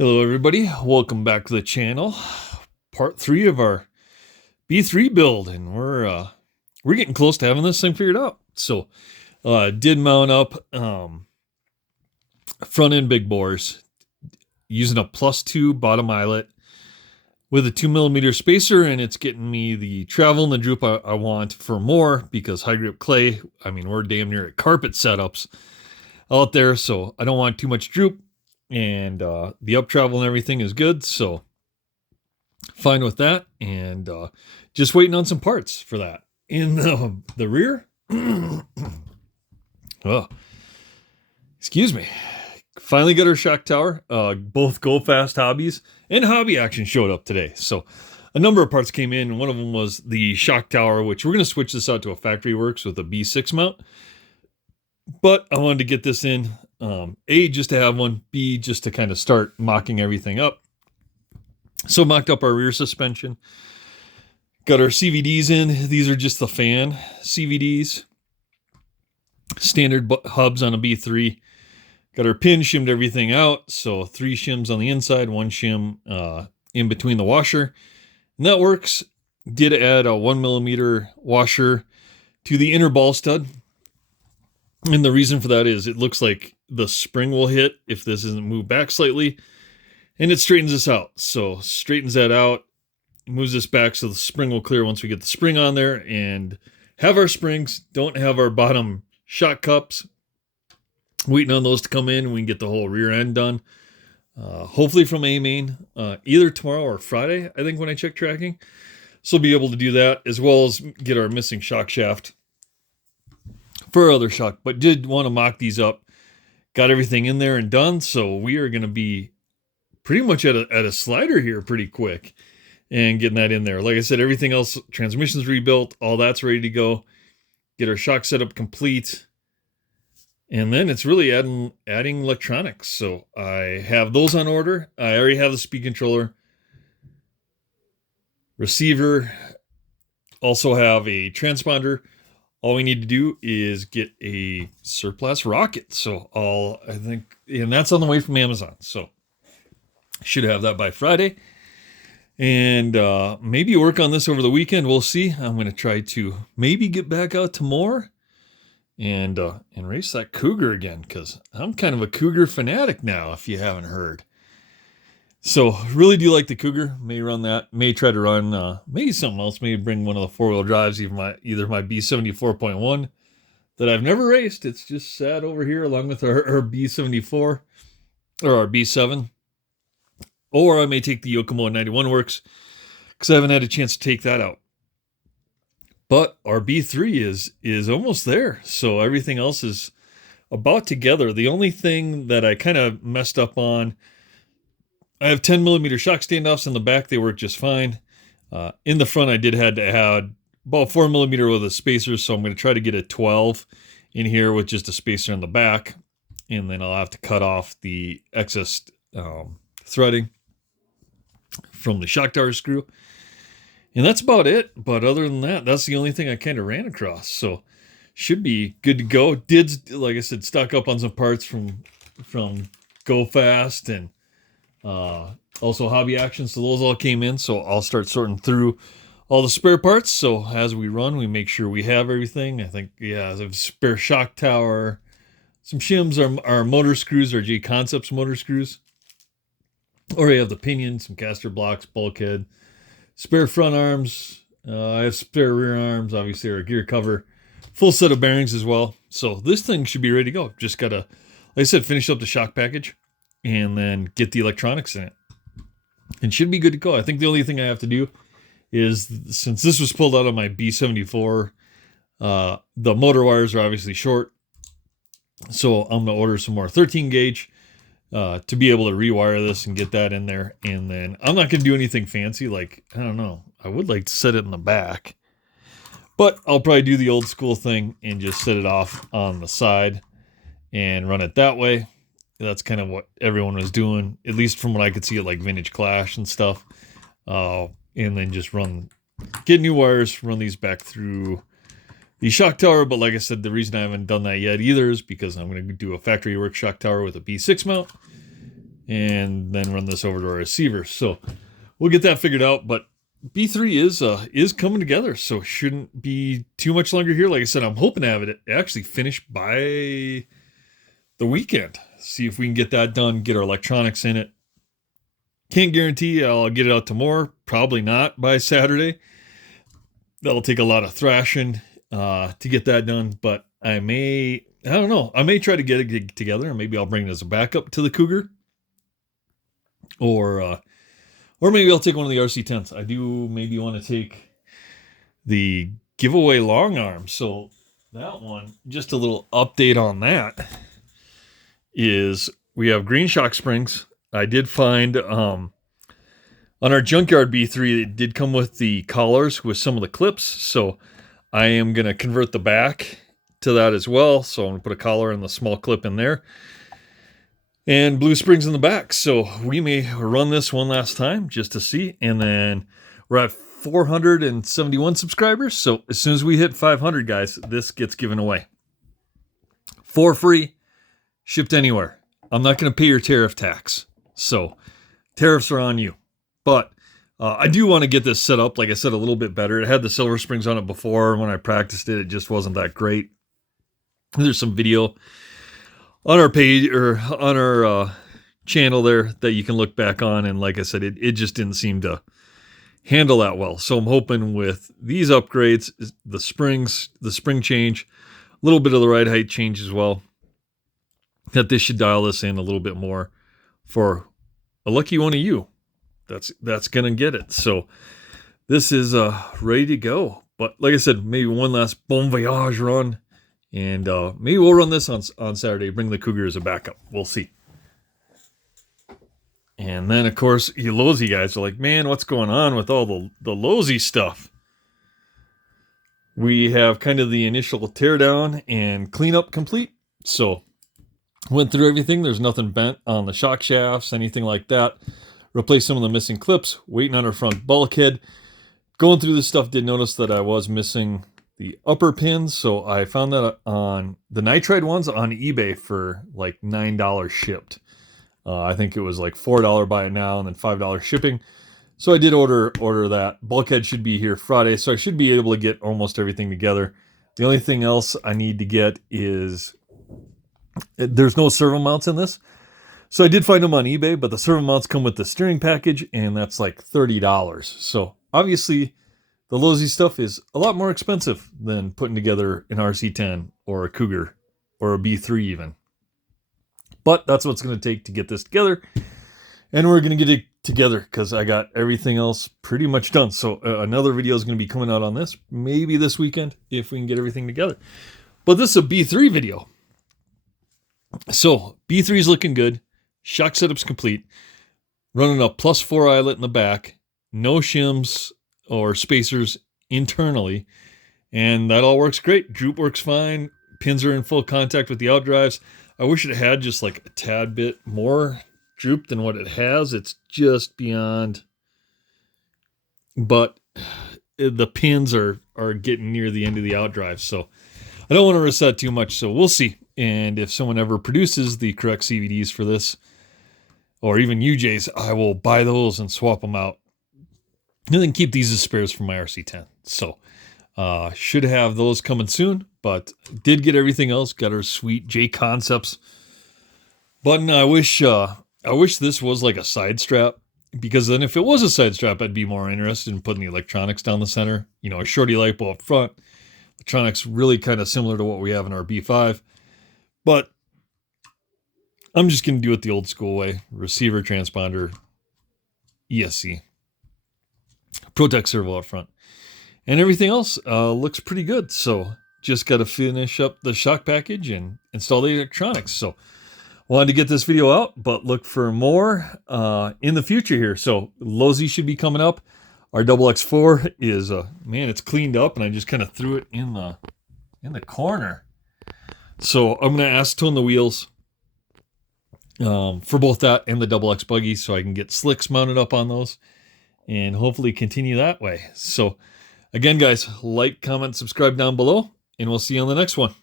Hello everybody, welcome back to the channel. Part 3 of our B3 build, and we're getting close to having this thing figured out. So did mount up front end big bores using a +2 bottom eyelet with a 2mm spacer, and it's getting me the travel and the droop I want for more, because high grip clay, I mean, we're damn near at carpet setups out there, so I don't want too much droop. And the up travel and everything is good, so fine with that. And just waiting on some parts for that. In the rear, oh, excuse me. Finally got our shock tower. Both Go Fast Hobbies and Hobby Action showed up today. So a number of parts came in. One of them was the shock tower, which we're going to switch this out to a factory works with a B6 mount. But I wanted to get this in, A, just to have one, B, just to kind of start mocking everything up. So mocked up our rear suspension. Got our CVDs in. These are just the fan CVDs. Standard hubs on a B3. Got our pin, shimmed everything out. So 3 shims on the inside, 1 shim in between the washer. And that works. Did add a 1mm washer to the inner ball stud. And the reason for that is it looks like the spring will hit if this isn't moved back slightly, and it straightens this out. So straightens that out, moves this back so the spring will clear once we get the spring on there and have our springs. Don't have our bottom shock cups. Waiting on those to come in and we can get the whole rear end done. Hopefully from A-Main, either tomorrow or Friday, I think, when I check tracking. So we'll be able to do that, as well as get our missing shock shaft for other shock, but did want to mock these up. Got everything in there and done, so we are going to be pretty much at a slider here pretty quick and getting that in there. Like I said, everything else, transmission's rebuilt, all that's ready to go. Get our shock setup complete, and then it's really adding electronics. So I have those on order. I already have the speed controller, receiver, also have a transponder. All we need to do is get a surplus rocket. So I think, and that's on the way from Amazon. So should have that by Friday. And maybe work on this over the weekend. We'll see. I'm going to try to maybe get back out to more and race that Cougar again, because I'm kind of a Cougar fanatic now, if you haven't heard. So really do like the Cougar. May run that. May try to run maybe something else. Maybe bring one of the 4-wheel drives, either my B74.1 that I've never raced. It's just sat over here along with our B74 or our B7. Or I may take the Yokomo 91 Works, because I haven't had a chance to take that out. But our B3 is almost there. So everything else is about together. The only thing that I kind of messed up on, I have 10mm shock standoffs in the back. They work just fine. In the front, I did had to add about 4mm with a spacer, so I'm going to try to get a 12 in here with just a spacer in the back, and then I'll have to cut off the excess threading from the shock tower screw. And that's about it. But other than that, that's the only thing I kind of ran across. So should be good to go. Did, like I said, stock up on some parts from Go Fast and also Hobby Action, so those all came in. So I'll start sorting through all the spare parts, so as we run, we make sure we have everything. I think, yeah, I have a spare shock tower, some shims, our motor screws, our J Concepts motor screws. Already have the pinion, some caster blocks, bulkhead, spare front arms. I have spare rear arms, obviously our gear cover, full set of bearings as well. So this thing should be ready to go. Just gotta, like I said, finish up the shock package and then get the electronics in it. And should be good to go. I think the only thing I have to do is, since this was pulled out of my B74, the motor wires are obviously short. So I'm going to order some more 13 gauge to be able to rewire this and get that in there. And then I'm not going to do anything fancy. Like, I don't know. I would like to set it in the back, but I'll probably do the old school thing and just set it off on the side and run it that way. That's kind of what everyone was doing, at least from what I could see at like Vintage Clash and stuff. And then just get new wires, run these back through the shock tower. But like I said, the reason I haven't done that yet either is because I'm going to do a factory work shock tower with a B6 mount. and then run this over to our receiver. So we'll get that figured out. But B3 is coming together, so shouldn't be too much longer here. Like I said, I'm hoping to have it actually finished by the weekend. See if we can get that done, get our electronics in it. Can't guarantee I'll get it out tomorrow. Probably not by Saturday. That'll take a lot of thrashing to get that done, but I don't know. I may try to get it together, and maybe I'll bring it as a backup to the Cougar. Or maybe I'll take one of the RC10s. I do maybe want to take the giveaway long arm. So that one, just a little update on that, is we have green shock springs. I did find on our junkyard B3, it did come with the collars with some of the clips. So I am going to convert the back to that as well. So I'm going to put a collar and the small clip in there. And blue springs in the back. So we may run this one last time just to see. And then we're at 471 subscribers. So as soon as we hit 500, guys, this gets given away. For free, shipped anywhere. I'm not going to pay your tariff tax. So tariffs are on you. But I do want to get this set up, like I said, a little bit better. It had the silver springs on it before. When I practiced it, it just wasn't that great. There's some video on our page or on our channel there that you can look back on. And like I said, it just didn't seem to handle that well. So I'm hoping with these upgrades, the springs, the spring change, a little bit of the ride height change as well, that this should dial this in a little bit more for a lucky one of you. That's going to get it. So this is ready to go. But like I said, maybe one last bon voyage run. And maybe we'll run this on Saturday, bring the Cougar as a backup. We'll see. And then, of course, you Losi guys are like, man, what's going on with all the Losi stuff? We have kind of the initial teardown and cleanup complete. So went through everything. There's nothing bent on the shock shafts, anything like that. Replaced some of the missing clips, waiting on our front bulkhead. Going through this stuff, did notice that I was missing the upper pins, so I found that on the nitride ones on eBay for like $9 shipped. I think it was like $4 buy it now and then $5 shipping. So I did order that. Bulkhead should be here Friday, so I should be able to get almost everything together. The only thing else I need to get is, there's no servo mounts in this. So I did find them on eBay, but the servo mounts come with the steering package, and that's like $30. So obviously, the Losi stuff is a lot more expensive than putting together an RC10 or a Cougar or a B3 even. But that's what it's going to take to get this together. And we're going to get it together because I got everything else pretty much done. So another video is going to be coming out on this, maybe this weekend, if we can get everything together. But this is a B3 video. So B3 is looking good. Shock setup's complete. Running a +4 eyelet in the back. No shims or spacers internally. And that all works great. Droop works fine. Pins are in full contact with the outdrives. I wish it had just like a tad bit more droop than what it has. It's just beyond. But the pins are getting near the end of the outdrive. So I don't want to reset too much. So we'll see. And if someone ever produces the correct CVDs for this, or even UJs, I will buy those and swap them out. And then keep these as spares for my RC10. So should have those coming soon. But did get everything else. Got our sweet J Concepts button. I wish this was like a side strap. Because then if it was a side strap, I'd be more interested in putting the electronics down the center. You know, a shorty lipo up front. Electronics really kind of similar to what we have in our B5. But I'm just going to do it the old school way. Receiver, transponder, ESC. Protect servo out front. And everything else looks pretty good. So just got to finish up the shock package and install the electronics. So wanted to get this video out, but look for more in the future here. So Losi should be coming up. Our XX4 is, man, it's cleaned up, and I just kind of threw it in the corner. So I'm going to acetone the wheels for both that and the XX buggy so I can get slicks mounted up on those and hopefully continue that way. So again, guys, like, comment, subscribe down below, and we'll see you on the next one.